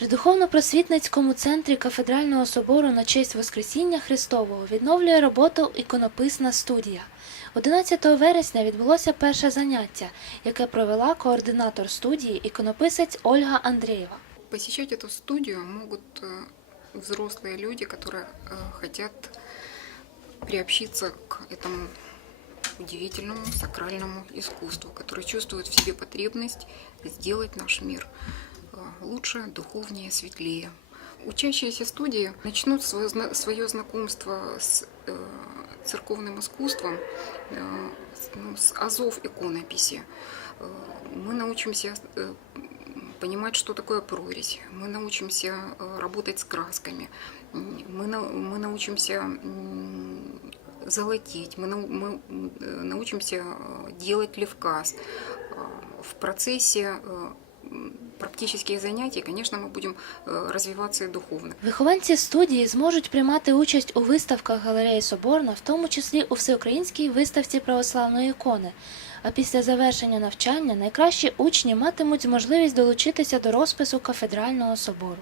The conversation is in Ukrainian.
При духовно-просвітницькому центрі кафедрального собору на честь Воскресіння Христового відновлює роботу іконописна студія. 11 вересня відбулося перше заняття, яке провела координатор студії іконописець Ольга Андрієва. Посещать эту студию могут э, взрослые люди, которые э, хотят приобщиться к этому удивительному сакральному искусству, которые чувствуют в себе потребность сделать наш мир э, лучше, духовнее, светлее. Учащиеся студии начнут свое, зна- свое знакомство с э, церковным искусством э, ну, с азов иконописи. Э, Мы научимся понимать, что такое прорезь. Мы научимся работать с красками. Мы, на- мы научимся золотить. Мы, научимся делать левказ. Э, В процессе практических занятий, конечно, мы будем будемо развиваться и духовно. Вихованці студії зможуть приймати участь у виставках галереї Соборна, в тому числі у всеукраїнській виставці православної ікони. А після завершення навчання найкращі учні матимуть можливість долучитися до розпису кафедрального собору.